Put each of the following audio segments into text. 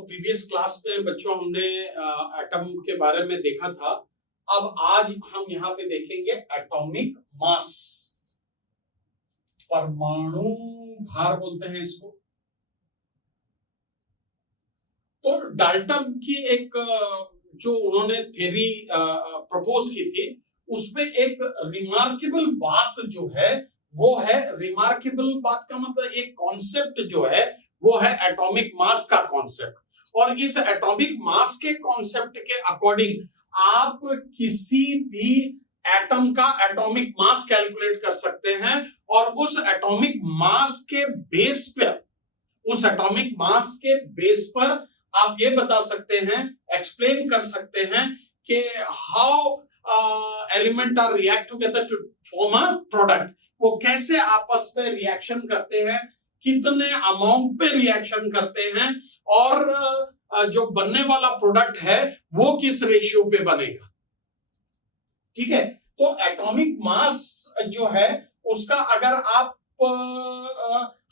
Previous class में बच्चों हमने एटम के बारे में देखा था। अब आज हम यहाँ पे देखेंगे एटॉमिक मास, परमाणु भार बोलते हैं इसको। तो डाल्टन की एक जो उन्होंने थ्योरी प्रपोज की थी, उसमें एक रिमार्केबल बात जो है वो है, रिमार्केबल बात का मतलब एक कॉन्सेप्ट जो है वो है एटॉमिक मास का कॉन्सेप्ट। और इस एटॉमिक मास के कॉन्सेप्ट के अकॉर्डिंग आप किसी भी एटम का एटॉमिक मास कैलकुलेट कर सकते हैं और उस एटॉमिक मास के बेस पर, उस एटॉमिक मास के बेस पर आप ये बता सकते हैं, एक्सप्लेन कर सकते हैं कि how element are react together to form a product. वो कैसे आपस में रिएक्शन करते हैं, कितने अमाउंट पे रिएक्शन करते हैं और जो बनने वाला प्रोडक्ट है वो किस रेशियो पे बनेगा। ठीक है, तो एटॉमिक मास जो है उसका अगर आप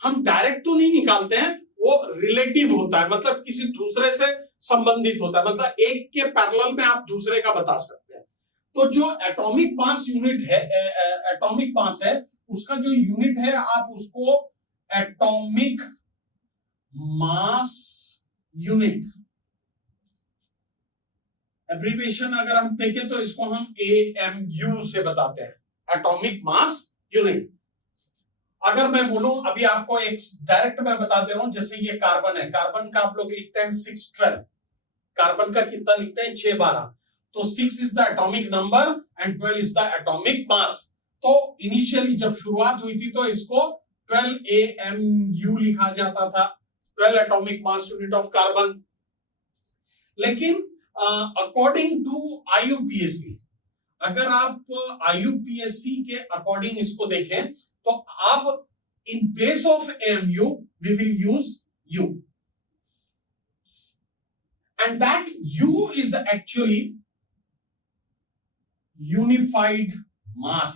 हम डायरेक्ट तो नहीं निकालते हैं, वो रिलेटिव होता है, मतलब किसी दूसरे से संबंधित होता है, मतलब एक के पैरेलल में आप दूसरे का बता सकते हैं। तो जो एटॉमिक मास यूनिट है, एटॉमिक मास है, उसका जो यूनिट है आप उसको एटॉमिक मास यूनिट, एब्रिविएशन अगर हम देखें तो इसको हम AMU से बताते हैं, एटॉमिक मास यूनिट। अगर मैं बोलूं, अभी आपको एक डायरेक्ट मैं बता दे रहा हूं, जैसे ये कार्बन है, कार्बन का आप लोग लिखते हैं 612, कार्बन का कितना लिखते हैं 612, तो 6 is the atomic number and 12 is the atomic mass. तो इनिशियली जब शुरुआत हुई थी तो इसको 12 AMU लिखा जाता था, 12 atomic mass unit of carbon. लेकिन अकॉर्डिंग टू IUPAC, अगर आप IUPAC के अकॉर्डिंग इसको देखें तो आप इन place of AMU we will use U, and that U is actually unified mass.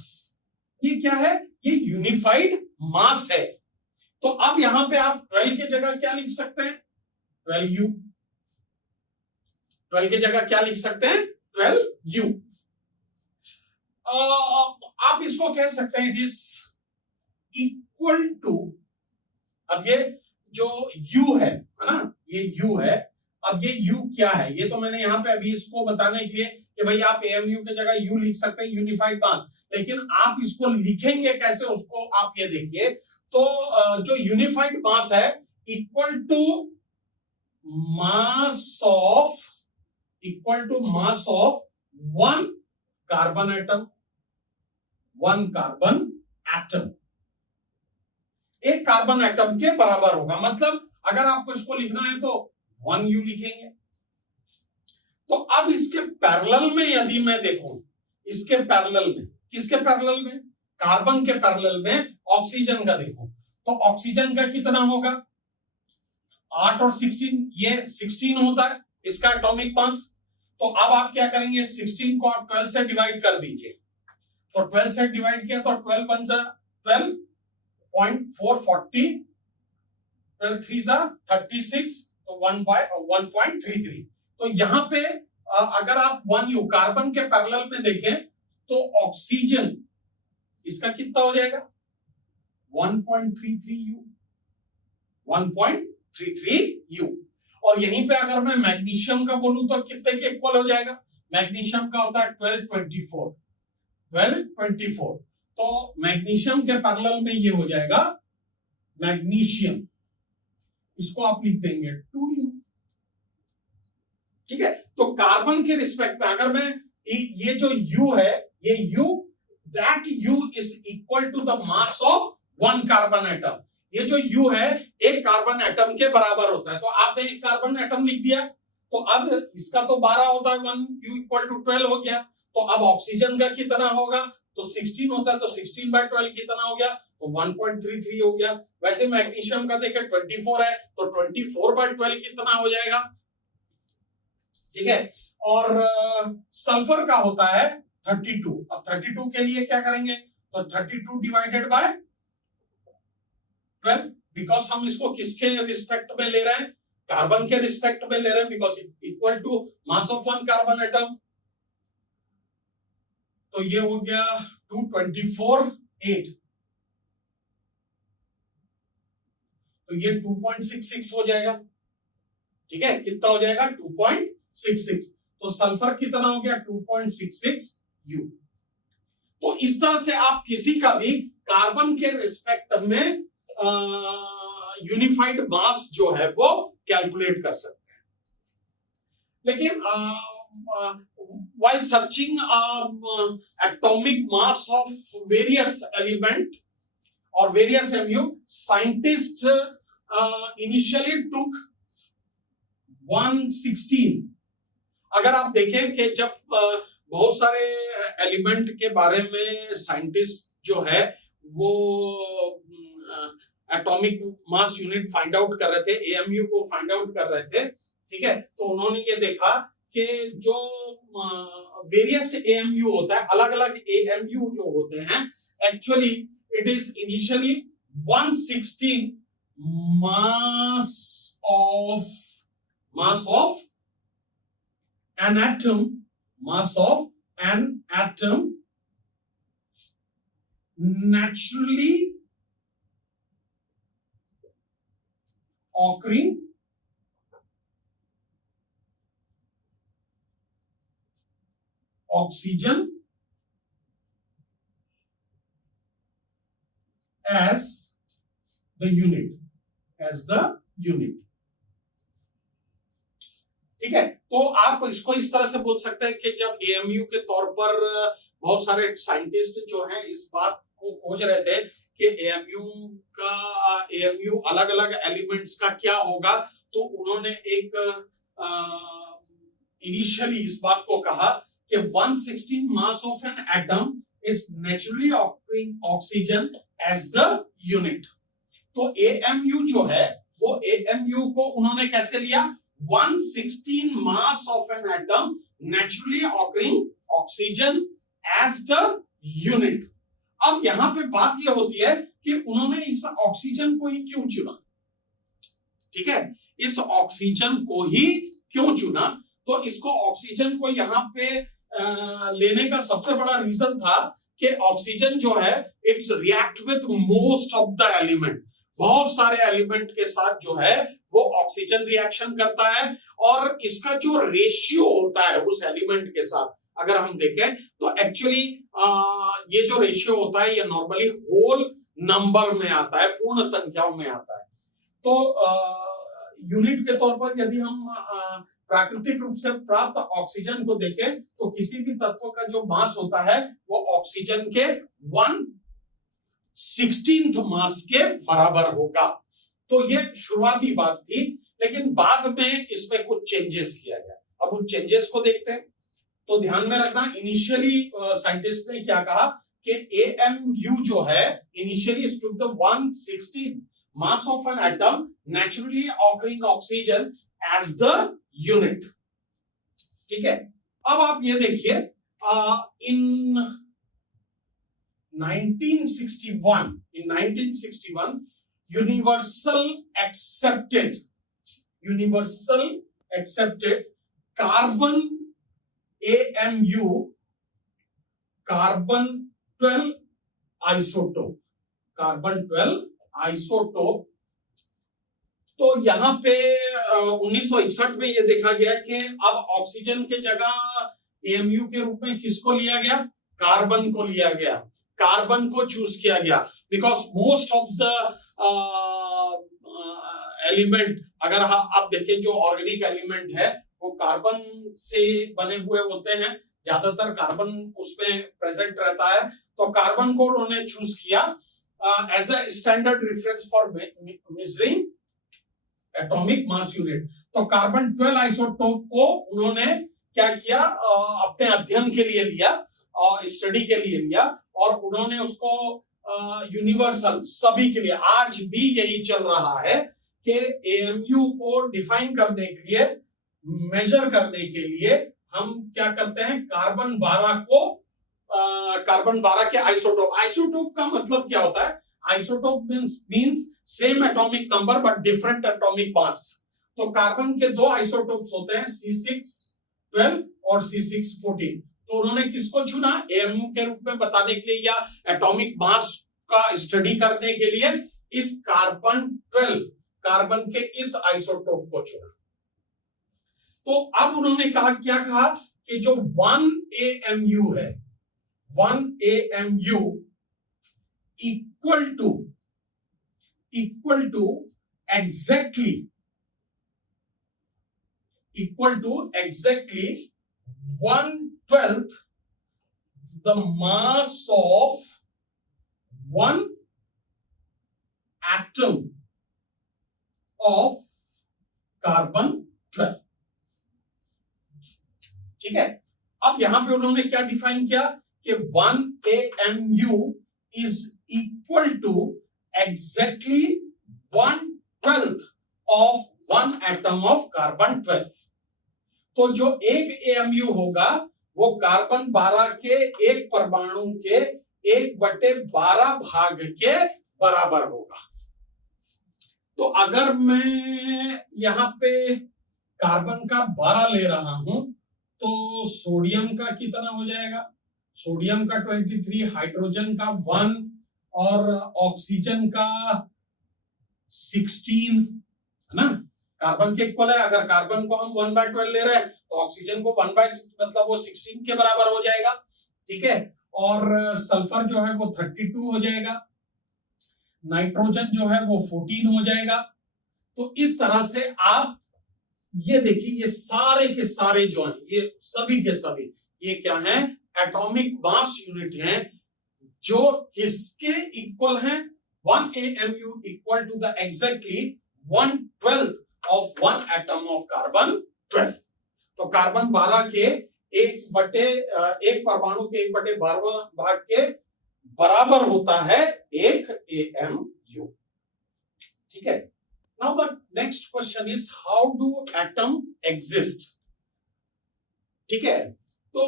ये क्या है? ये यूनिफाइड मास है। तो अब यहां पे आप 12 की जगह क्या लिख सकते हैं? 12U। 12 की जगह क्या लिख सकते हैं? 12U। आप इसको कह सकते हैं इट इज इक्वल टू, अब ये जो U है ना, ये U है। अब ये U क्या है? ये तो मैंने यहां पे अभी इसको बताने के लिए कि भाई आप AMU की जगह U लिख सकते हैं, यूनिफाइड मास, लेकिन आप इसको लिखेंगे कैसे उसको आप ये देखिए। तो जो यूनिफाइड मास है equal to mass of, equal to mass of one carbon atom, one carbon atom, एक कार्बन एटम के बराबर होगा। मतलब अगर आपको इसको लिखना है तो 1U लिखेंगे। तो अब इसके पैरेलल में यदि मैं देखूं, इसके पैरेलल में, किसके पैरेलल में? कार्बन के पैरेलल में ऑक्सीजन का देखूं, तो ऑक्सीजन का कितना होगा? 8 और 16, ये 16 होता है इसका एटॉमिक मास। तो अब आप क्या करेंगे? 16 को आप 12 से डिवाइड कर दीजिए, तो 12 से डिवाइड किया तो 12 बन जा 12.440, 12 3 36, तो 1.33। तो यहां पे अगर आप 1U कार्बन के पैरेलल में देखें तो ऑक्सीजन इसका कितना हो जाएगा? 1.33U, 1.33U। और यहीं पे अगर मैं मैग्नीशियम का बोलूं तो कितने के इक्वल हो जाएगा? मैग्नीशियम का होता है 1224, 1224। तो मैग्नीशियम के पैरेलल में ये हो जाएगा मैग्नीशियम, इसको आप लिख देंगे 2U। ठीक है, तो कार्बन के रिस्पेक्ट में अगर मैं ये जो U है, ये U, that U is equal to the mass of one carbon atom. ये जो U है एक कार्बन एटम के बराबर होता है। तो आपने एक कार्बन एटम लिख दिया, तो अब इसका तो 12 होता है, 1U इक्वल टू 12 हो गया। तो अब ऑक्सीजन का कितना होगा? तो 16 होता है, तो 16/12 कितना हो गया? तो 1.33 हो गया। वैसे मैग्नीशियम का देखें 24 है, तो 24/12 कितना हो जाएगा? ठीक है, और सल्फर का होता है 32। अब 32 के लिए क्या करेंगे? तो 32 डिवाइडेड बाय 12, बिकॉज हम इसको किसके रिस्पेक्ट में ले रहे हैं? कार्बन के रिस्पेक्ट में ले रहे हैं because equal to mass of one carbon atom. तो ये हो गया 224.8, तो ये 2.66 हो जाएगा। ठीक है, कितना हो जाएगा 2.66। तो सल्फर कितना हो गया 2.66 U। तो इस तरह से आप किसी का भी कार्बन के रिस्पेक्ट में यूनिफाइड मास जो है वो कैलकुलेट कर सकते हैं। लेकिन while searching atomic mass of various element or various mu, scientists initially took 116। अगर आप देखें कि जब बहुत सारे एलिमेंट के बारे में साइंटिस्ट जो है वो atomic mass unit find out कर रहे थे, एएमयू को फाइंड आउट कर रहे थे, ठीक है, तो उन्होंने ये देखा कि जो वेरियस एएमयू होता है, अलग अलग एएमयू जो होते हैं, actually it is initially 116 mass of an atom, mass of an atom naturally occurring oxygen as the unit। ठीक है, तो आप इसको इस तरह से बोल सकते हैं कि जब एएमयू के तौर पर बहुत सारे साइंटिस्ट जो हैं इस बात को खोज रहे थे कि एएमयू अलग अलग एलिमेंट्स का क्या होगा, तो उन्होंने एक इनिशियली इस बात को कहा कि 116 mass of an atom is naturally occurring oxygen as the unit. तो एएमयू जो है वो एएमयू को उन्होंने कैसे लिया, 116 mass of an atom naturally occurring oxygen as the unit। अब यहां पे बात यह होती है कि उन्होंने इस ऑक्सीजन को ही क्यों चुना। ठीक है, इस ऑक्सीजन को ही क्यों चुना, तो इसको ऑक्सीजन को यहां पे लेने का सबसे बड़ा रीजन था कि ऑक्सीजन जो है it's react with most of the element. बहुत सारे एलिमेंट के साथ जो है वो ऑक्सीजन रिएक्शन करता है, और इसका जो रेशियो होता है उस एलिमेंट के साथ अगर हम देखें तो एक्चुअली ये जो रेशियो होता है ये नॉर्मली होल नंबर में आता है, पूर्ण संख्याओं में आता है। तो यूनिट के तौर पर यदि हम प्राकृतिक रूप से प्राप्त ऑक्सीजन को देखें तो किसी भी तत्व का जो मास होता है वो ऑक्सीजन के 1/16 मास के बराबर होगा। तो ये शुरुआती बात थी, लेकिन बाद में इसमें कुछ चेंजेस किया गया। अब उन चेंजेस को देखते हैं। तो ध्यान में रखना, इनिशियली साइंटिस्ट ने क्या कहा कि एएमयू जो है initially took the 116 mass of an atom naturally occurring oxygen as the unit. ठीक है, अब आप ये देखिए इन 1961 universal accepted carbon AMU carbon 12 isotope। तो यहां पे 1961 में ये देखा गया कि अब ऑक्सीजन के जगह AMU के रूप में किसको लिया गया, कार्बन को लिया गया, कार्बन को चूज किया गया, because most of the element अगर आप देखें जो ऑर्गेनिक एलिमेंट है वो कार्बन से बने हुए होते हैं, ज्यादातर कार्बन उसमें प्रेजेंट रहता है। तो कार्बन को उन्होंने चूज किया as a standard reference for measuring atomic mass unit. तो कार्बन 12 आइसोटोप को उन्होंने क्या किया, अपने अध्ययन के लिए लिया और स्टडी के लिए लिया, और उन्होंने उसको यूनिवर्सल सभी के लिए, आज भी यही चल रहा है कि एएमयू को डिफाइन करने के लिए, मेजर करने के लिए हम क्या करते हैं, कार्बन 12 के आइसोटोप। आइसोटोप का मतलब क्या होता है, isotope means same atomic number but different atomic mass. तो कार्बन के दो आइसोटोप्स होते हैं C612 और C614। तो उन्होंने किसको चुना AMU के रूप में बताने के लिए या एटॉमिक मास का स्टडी करने के लिए इस कार्बन 12 कार्बन के इस आइसोटोप को चुना। तो अब उन्होंने क्या कहा कि जो 1 AMU है 1 AMU equal to exactly 1/12 the mass of one atom of carbon 12। ठीक है, अब यहां पे उन्होंने क्या डिफाइन किया कि 1 AMU is equal to exactly 1/12 of one atom of carbon 12। तो जो एक AMU होगा वो कार्बन 12 के एक परमाणु के 1/12 भाग के बराबर होगा। तो अगर मैं यहां पे कार्बन का 12 ले रहा हूं तो सोडियम का कितना हो जाएगा, सोडियम का 23, हाइड्रोजन का 1 और ऑक्सीजन का 16 है ना। कार्बन के इक्वल है, अगर कार्बन को हम 1/12 ले रहे हैं तो ऑक्सीजन को 1/6 मतलब वो 16 के बराबर हो जाएगा। ठीक है, और सल्फर जो है वो 32 हो जाएगा, नाइट्रोजन जो है वो 14 हो जाएगा। तो इस तरह से आप ये देखिए ये सारे के सारे जो हैं ये सभी के सभी ये क्या हैं, एटॉमिक मास यूनिट हैं जो किसके इक्वल हैं, 1 AMU equal to the exactly 1/12 of one atom of carbon 12। तो कार्बन 12 के एक परमाणु के 1/12 भाग के बराबर होता है 1 AMU। ठीक है, now the next question is how do atom exist. ठीक है, तो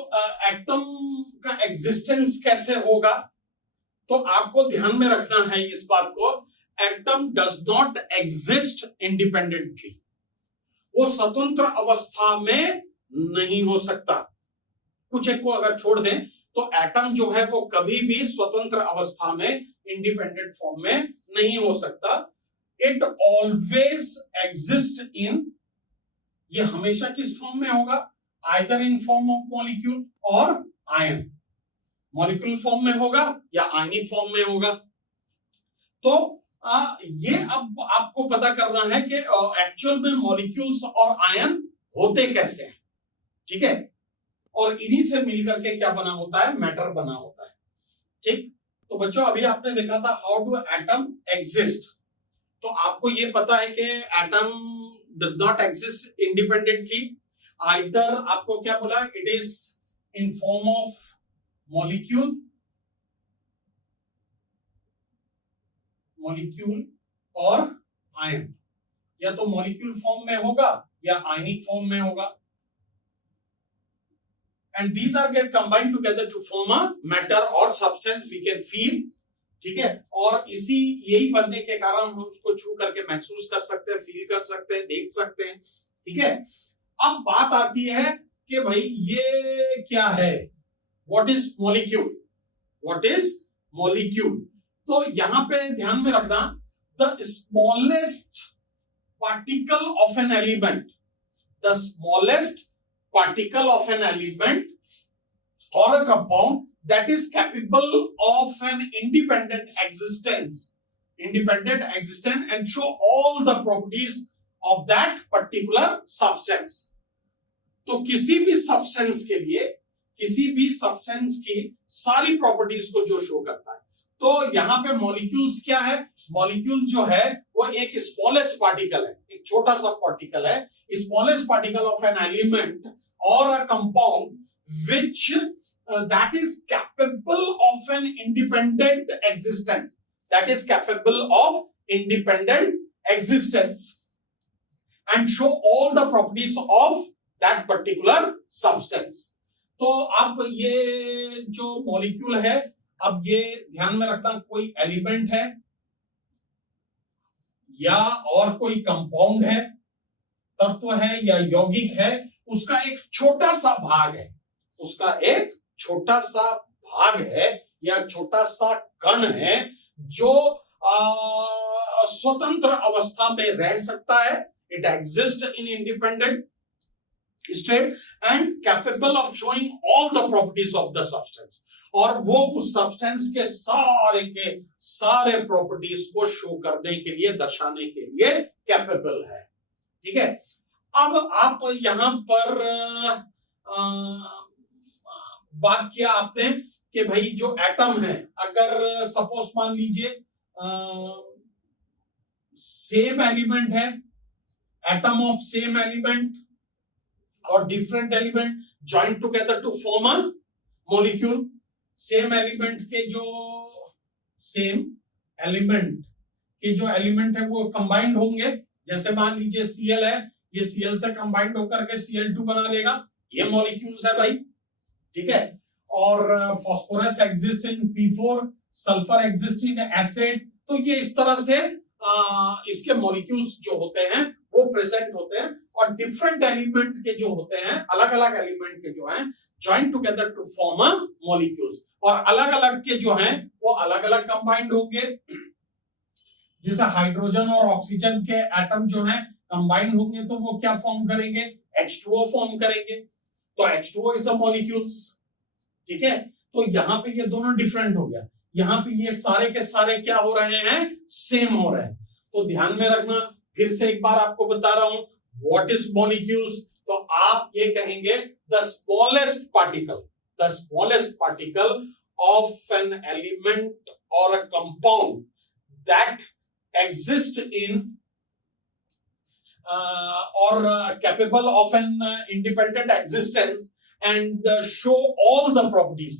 एटम का एग्जिस्टेंस कैसे होगा, तो आपको ध्यान में रखना है इस बात को, atom does not exist independently, वो स्वतंत्र अवस्था में नहीं हो सकता। कुछ एक को अगर छोड़ दें तो एटम जो है वो कभी भी स्वतंत्र अवस्था में इंडिपेंडेंट फॉर्म में नहीं हो सकता। इट ऑलवेज एग्जिस्ट इन, ये हमेशा किस फॉर्म में होगा, either in form of molecule और आयन, मॉलिक्यूल फॉर्म में होगा या आयनिक फॉर्म में होगा। तो ये अब आपको पता करना है कि एक्चुअल में मॉलिक्यूल्स और आयन होते कैसे हैं। ठीक है, और इन्हीं से मिलकर के क्या बना होता है, मैटर बना होता है। ठीक, तो बच्चों अभी आपने देखा था हाउ डू एटम एग्जिस्ट, तो आपको ये पता है कि atom does not exist independently, either आपको क्या बोला, it is in form of molecule और आयन, या तो मॉलिक्यूल फॉर्म में होगा या आयनिक फॉर्म में होगा, and these are get combined together to form a matter or substance we can feel। ठीक है, और इसी यही बनने के कारण हम उसको छू करके महसूस कर सकते हैं, फील कर सकते हैं, देख सकते हैं। ठीक है, अब बात आती है कि भाई ये क्या है, what is molecule, what is molecule. तो यहां पे ध्यान में रखना, the smallest particle of an element, the smallest particle of an element or a compound that is capable of an independent existence and show all the properties of that particular substance। तो किसी भी substance के लिए, किसी भी substance की सारी properties को जो शो करता है, तो यहां पे मॉलिक्यूल्स क्या है, मॉलिक्यूल जो है वो एक स्मॉलेस्ट पार्टिकल है, एक छोटा सा पार्टिकल है, smallest particle of an element or a compound which that is capable of an independent existence, that is capable of independent existence and show all the properties of that particular substance। तो अब ये जो molecule है, अब ये ध्यान में रखना, कोई एलिमेंट है या और कोई कंपाउंड है तत्व है या यौगिक है, उसका एक छोटा सा भाग है, उसका एक छोटा सा भाग है या छोटा सा कण है जो स्वतंत्र अवस्था में रह सकता है. It exist in independent state and capable of showing all the properties of the substance. और वो उस सब्सटेंस के सारे प्रॉपर्टीज को शो करने के लिए, दर्शाने के लिए कैपेबल है. ठीक है. अब आप यहां पर बात किया आपने कि भाई जो एटम है, अगर सपोज मान लीजिए सेम एलिमेंट है, एटम ऑफ सेम एलिमेंट और different element join together to form a molecule. Same element के जो एलिमेंट है वो कंबाइंड होंगे. जैसे मान लीजिए Cl है, ये Cl से कंबाइंड होकर के Cl2 बना लेगा. ये मॉलिक्यूल्स है भाई. ठीक है. और phosphorus exist in P4, sulphur exist in acid. तो ये इस तरह से इसके मॉलिक्यूल्स जो होते हैं वो प्रेजेंट होते हैं. और डिफरेंट एलिमेंट के जो होते हैं, अलग अलग एलिमेंट के जो हैं, join together to form a molecules. और अलग अलग के जो हैं वो अलग अलग कंबाइंड होंगे. जैसे हाइड्रोजन और ऑक्सीजन के एटम जो हैं कंबाइंड होंगे तो वो क्या फॉर्म करेंगे? H2O फॉर्म करेंगे. तो H2O इज अ मॉलिक्यूल्स. ठीक है. तो यहाँ पे ये दोनों डिफरेंट हो गया. यहाँ पे ये सारे के सारे क्या हो रहे हैं? सेम हो रहे हैं. तो ध्यान में रखना. फिर से एक बार आपको बता रहा हूं व्हाट इज मॉलिक्यूल्स. तो आप ये कहेंगे the smallest particle of an element और a compound that exist in or capable of an independent existence and show all the properties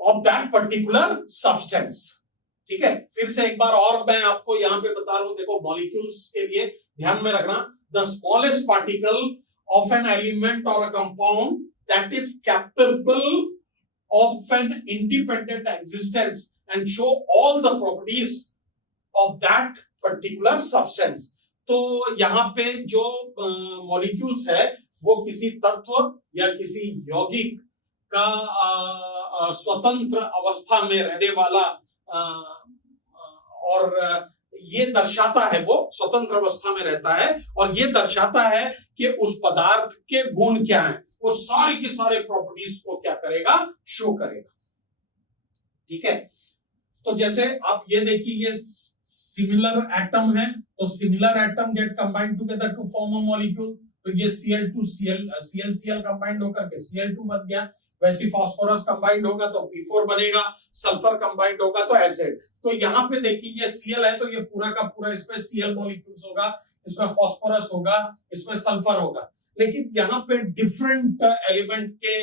of that particular substance. ठीक है. फिर से एक बार और मैं आपको यहां पे बता रहा हूं. देखो मॉलिक्यूल्स के लिए ध्यान में रखना. The smallest particle of an element और a compound that is capable of an independent existence and show all the properties of that particular substance. तो यहाँ पे जो मॉलिक्यूल्स है वो किसी तत्व या किसी यौगिक का स्वतंत्र अवस्था में रहने वाला और ये दर्शाता है, वो स्वतंत्र अवस्था में रहता है और ये दर्शाता है कि उस पदार्थ के गुण क्या हैं. वो सारे के सारे प्रॉपर्टीज को क्या करेगा? शो करेगा. ठीक है. तो जैसे आप ये देखिए, ये सिमिलर एटम है तो similar atom get combined together to form a molecule. तो ये Cl2Cl कंबाइंड होकर के Cl2 बन गया. वैसे फास्फोरस कंबाइंड होगा तो P4 बनेगा. सल्फर कंबाइंड होगा तो एसिड. तो यहाँ पे देखिए ये Cl है तो ये पूरा का पूरा इसमें Cl मॉलिक्यूल्स होगा, इसमें फास्फोरस होगा, इसमें सल्फर होगा. लेकिन यहाँ पे डिफरेंट एलिमेंट के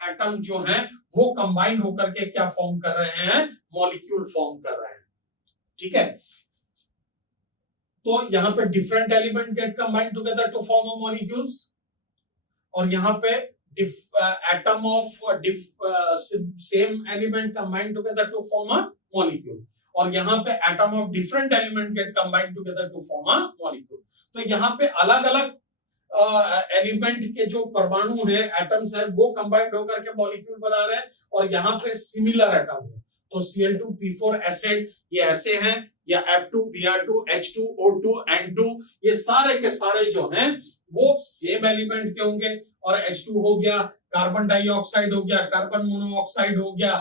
एटम जो हैं वो कंबाइंड होकर के क्या फॉर्म कर रहे हैं? मॉलिक्यूल फॉर्म कर रहे हैं. ठीक है. तो यहां पे different element get combined together to form a molecules. और यहां पे atom of same element combined together to form a molecule. और यहां पे atom of different element get combined together to form a molecule. तो यहां पे अलग अलग एलिमेंट के जो परमाणु है, एटम्स है, वो कंबाइंड होकर के मॉलिक्यूल बना रहे हैं. और यहाँ पे सिमिलर एटम है तो Cl2P4 एसिड ये ऐसे हैं, या F2Br2 H2O2 N2 ये सारे के सारे जो हैं वो सेम एलिमेंट के होंगे. और H2 हो गया, कार्बन डाइऑक्साइड हो गया, कार्बन मोनोऑक्साइड हो गया,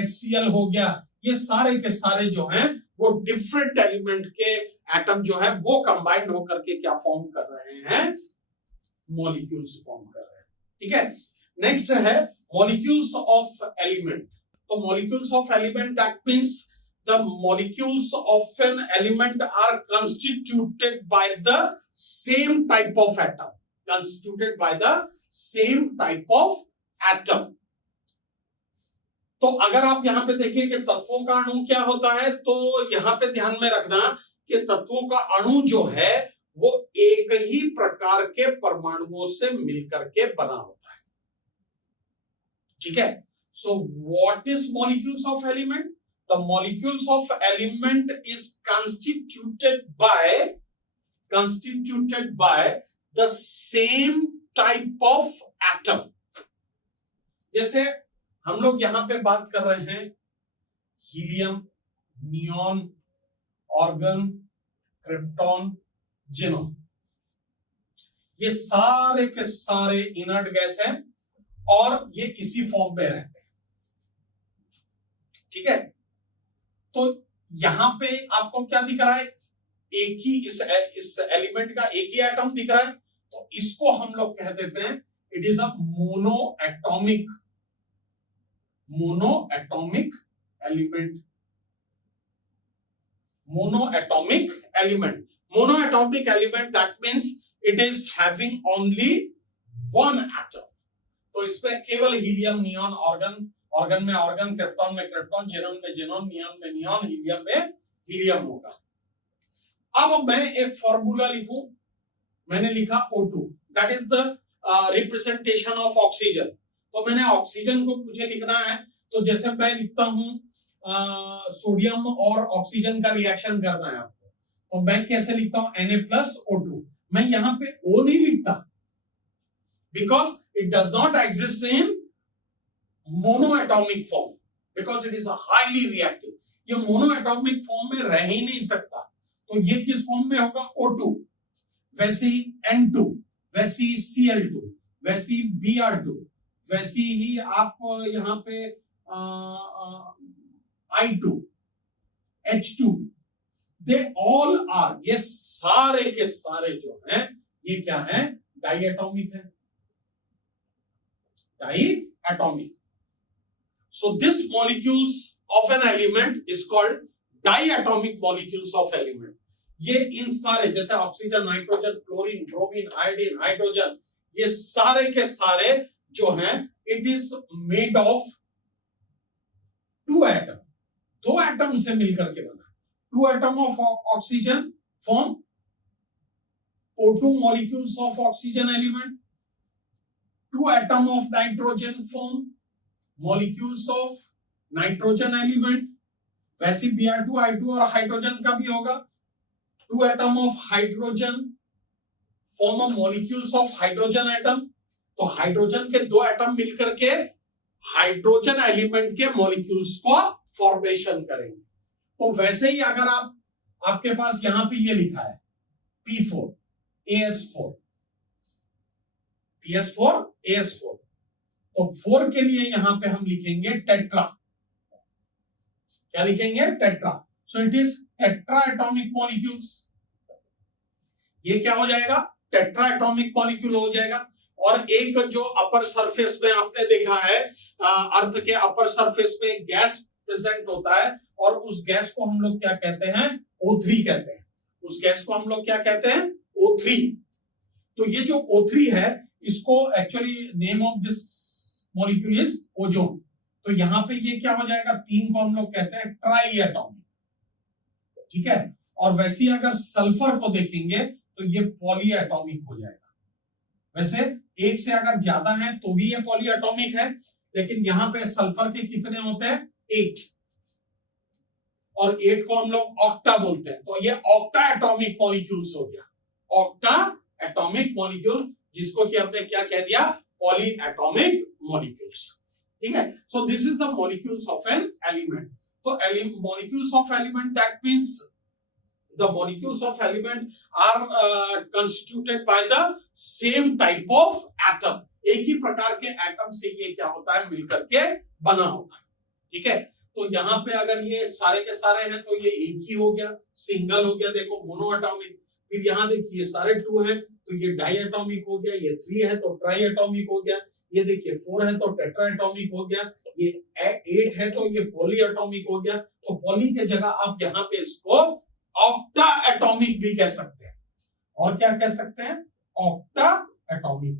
HCl हो गया. ये सारे के सारे जो हैं वो डिफरेंट एलिमेंट के एटम जो है वो कंबाइंड होकर के क्या फॉर्म कर रहे हैं? मॉलिक्यूल्स फॉर्म कर रहे हैं. ठीक है. नेक्स्ट है मॉलिक्यूल्स ऑफ एलिमेंट. तो molecules of element that means the molecules of an element are constituted by the same type of atom. Constituted by the same type of atom. तो अगर आप यहां पे देखिए कि तत्वों का अणु क्या होता है, तो यहां पे ध्यान में रखना कि तत्वों का अणु जो है वो एक ही प्रकार के परमाणुओं से मिलकर के बना होता है. ठीक है. So what is molecules of element? the molecules of element is constituted by the same type of atom. जैसे हम लोग यहां पे बात कर रहे हैं helium, neon, organ, krypton, xenon, ये सारे के सारे इनर्ट गैस हैं और ये इसी फॉर्म पे रहते हैं, ठीक है। तो यहां पे आपको क्या दिख रहा है, एक ही इस एलिमेंट का एक ही एटम दिख रहा है, तो इसको हम लोग कह देते हैं it is a mono atomic element. Mono atomic element that means it is having only one atom. तो इसमें केवल हीलियम, नियॉन, ऑर्गन में ऑर्गन, क्रिप्टॉन में क्रिप्टॉन, जेनॉन में जेनॉन, नियॉन में नियॉन, हीलियम में हीलियम होगा। अब मैं एक फॉर्मूला लिखूं, मैंने लिखा O2 that is the representation of oxygen. तो मैंने ऑक्सीजन को मुझे लिखना है, तो जैसे मैं लिखता हूं सोडियम और ऑक्सीजन का रिएक्शन करना है आपको, तो मैं कैसे लिखता हूं Na+O2। मैं यहां पे O नहीं लिखता because it does not exist in monoatomic form, because it is highly reactive. ये मोनोएटॉमिक फॉर्म में रह ही नहीं सकता, तो ये किस फॉर्म में होगा, O2, वैसे ही N2, वैसे ही Cl2, वैसे ही Br2, वैसे ही आप यहां पे I2, H2, they all are, ये सारे के सारे जो हैं ये क्या है, डाइएटॉमिक है, diatomic. So this molecules of an element is called diatomic molecules of element. ये इन सारे जैसे oxygen, nitrogen, chlorine, bromine, iodine, hydrogen, ये सारे के सारे जो हैं it is made of two atom, दो एटम से मिलकर के बना। Two atom of oxygen form O2 molecules of oxygen element, two atom of nitrogen form molecules of nitrogen element, वैसे Br2, I2 और हाइड्रोजन का भी होगा। Two atom of hydrogen form molecules of hydrogen atom, तो hydrogen के दो atom मिलकर के हाइड्रोजन एलिमेंट के मॉलिक्यूल्स को फॉर्मेशन करेंगे। तो वैसे ही अगर आपके पास यहां पे ये लिखा है P4 AS4 PS4 AS4, तो 4 के लिए यहां पे हम लिखेंगे टेट्रा। क्या लिखेंगे, tetra. So it is tetra atomic molecules. ये क्या हो जाएगा, टेट्रा एटॉमिक मॉलिक्यूल हो जाएगा। और एक जो अपर सरफेस में आपने देखा है, अर्थ के अपर सरफेस में गैस प्रेजेंट होता है और उस गैस को हम लोग क्या कहते हैं, O3 कहते हैं। उस गैस को हम लोग क्या कहते हैं, O3। तो ये जो O3 है, इसको actually name of this molecule is ozone. तो यहां पे ये क्या हो जाएगा, 3 को हम लोग कहते हैं ट्राई एटॉमिक, ठीक है। और वैसे ही अगर सल्फर को देखेंगे तो ये पॉली एटॉमिक हो जाएगा। वैसे एक से अगर ज्यादा है तो भी ये पॉली एटॉमिक है, लेकिन यहां पे सल्फर के कितने होते हैं, 8, और 8 को हम लोग ऑक्टा बोलते हैं। तो ये ऑक्टा एटॉमिक मॉलिक्यूल्स हो गया, ऑक्टा एटॉमिक मॉलिक्यूल, जिसको कि हमने क्या कह दिया, पॉली एटॉमिक मॉलिक्यूल्स, ठीक है। So this is the molecules of an element. तो molecules of element that means the molecules of element are constituted by the same type of atom। एक ही प्रकार के एटम से ये क्या होता है, मिलकर के बना होता है, ठीक है। तो यहाँ पे अगर ये सारे के सारे हैं तो ये एक ही हो गया, सिंगल हो गया, देखो मोनो एटॉमिक। फिर यहाँ देखिए सारे 2 हैं तो ये डाई एटॉमिक हो गया, ये 3 है तो ट्राई एटॉमिक हो गया, ये देखिए 4 है तो टेट्रा एटॉमिक हो गया, ये 8 है तो ये पॉली एटॉमिक हो गया। तो पॉली के जगह आप यहाँ पे इसको ऑक्टा एटॉमिक भी कह सकते हैं। और क्या कह सकते हैं, ऑक्टा एटॉमिक,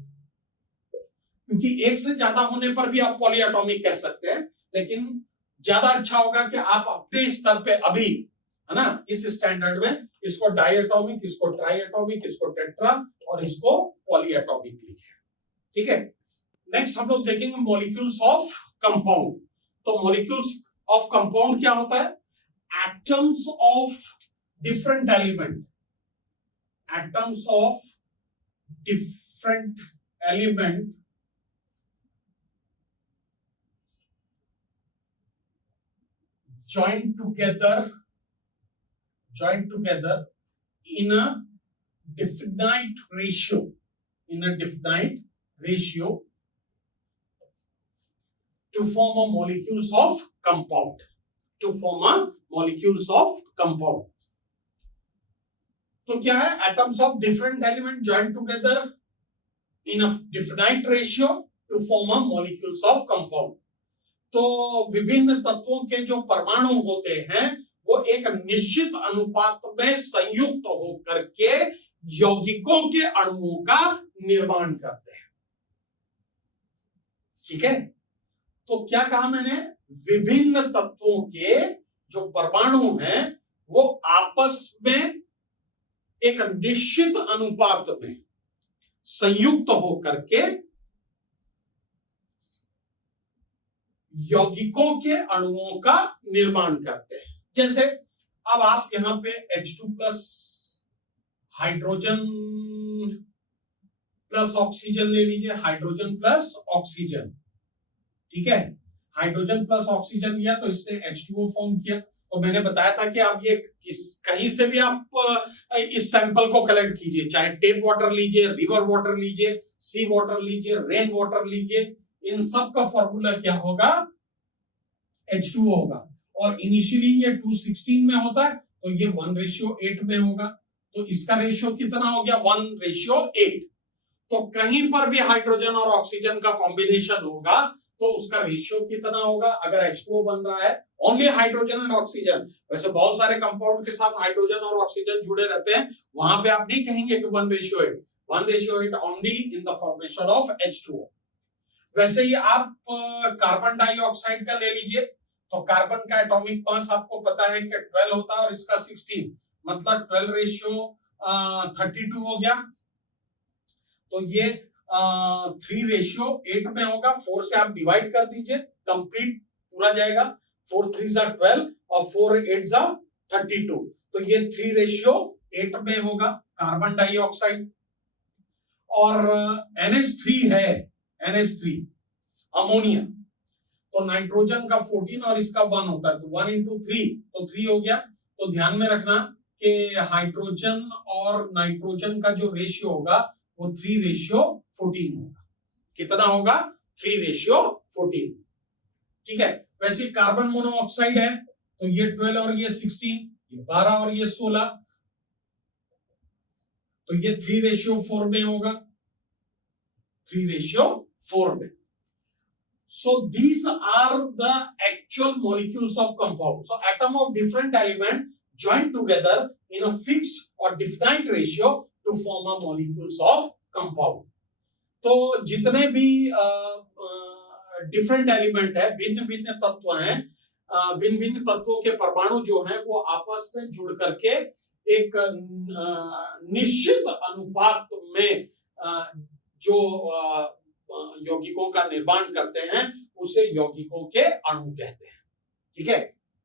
क्योंकि एक से ज्यादा होने पर भी आप पॉली एटॉमिक कह सकते हैं, लेकिन ज्यादा अच्छा होगा कि आप अपने स्तर पे अभी, है ना, इस स्टैंडर्ड में इसको डाई एटॉमिक, इसको ट्राई एटॉमिक, इसको टेट्रा और इसको पॉली एटॉमिक लिखे, ठीक है। नेक्स्ट हम लोग देखेंगे मॉलिक्यूल्स ऑफ कंपाउंड। तो मॉलिक्यूल्स ऑफ कंपाउंड क्या होता है? Atoms of different element, atoms of different element joined together in a definite ratio, to form a molecules of compound, तो क्या है? atoms of different element joined together in a definite ratio to form a molecules of compound. तो विभिन्न तत्वों के जो परमाणु होते हैं वो एक निश्चित अनुपात में संयुक्त होकर के यौगिकों के अणुओं का निर्माण करते हैं। ठीक है, तो क्या कहा मैंने? विभिन्न तत्वों के जो परमाणु हैं वो आपस में एक निश्चित अनुपात में संयुक्त होकर के यौगिकों के अणुओं का निर्माण करते हैं। जैसे अब आप यहां पे H2 plus hydrogen plus oxygen ले लीजिए, हाइड्रोजन प्लस ऑक्सीजन। ठीक है, हाइड्रोजन प्लस ऑक्सीजन लिया तो इसने H2O फॉर्म किया। तो मैंने बताया था कि आप ये कहीं से भी आप इस सैंपल को कलेक्ट कीजिए, चाहे टेप वाटर लीजिए, रिवर वाटर लीजिए, सी वाटर लीजिए, रेन वाटर लीजिए, इन सब का फॉर्मूला क्या होगा? H2O होगा। और इनिशियली ये 216 में होता है तो ये 1:8 में होगा। तो इसका रेशियो कितना हो गया? 1:8। तो कहीं पर भी हाइड्रोजन और ऑक्सीजन का कॉम्बिनेशन होगा तो उसका रेशियो कितना होगा? अगर H2O बन रहा है, ओनली हाइड्रोजन एंड ऑक्सीजन, वैसे बहुत सारे कंपाउंड के साथ हाइड्रोजन और ऑक्सीजन जुड़े रहते हैं, वहां पे आप नहीं कहेंगे कि 1:8, 1:8 only in the formation of H2O। वैसे ही आप कार्बन डाइऑक्साइड का ले लीजिए, तो कार्बन का एटॉमिक मास आपको पता है कि 12 होता है और इसका 16, मतलब 12:32 हो गया। तो ये 3:8 में होगा। 4 से आप डिवाइड कर दीजिए, कंप्लीट पूरा जाएगा। 4 3 12 और 4 8 32, तो ये 3:8 में होगा कार्बन डाइऑक्साइड। और NH3 है, NH3 अमोनिया, तो नाइट्रोजन का 14 और इसका 1 होता है, तो 1 into 3 तो 3 हो गया। तो ध्यान में रखना कि हाइड्रोजन और नाइट्रोजन का जो रेशियो होगा वो 3:14 होगा। कितना होगा? 3:14। ठीक है, वैसे कार्बन मोनोऑक्साइड है तो ये 12 और ये 16, ये 12 और ये 16, तो ये 3:4 में होगा, 3:4 में। So these are the actual molecules of compound. So atom of different element joined together in a fixed or definite ratio to form a molecules of compound. तो जितने भी डिफरेंट एलिमेंट है, भिन्न भिन्न तत्व हैं, भिन्न भिन्न तत्वों के परमाणु जो हैं वो आपस में जुड़ करके एक निश्चित अनुपात में जो यौगिकों का निर्माण करते हैं उसे यौगिकों के अणु कहते हैं। ठीक है,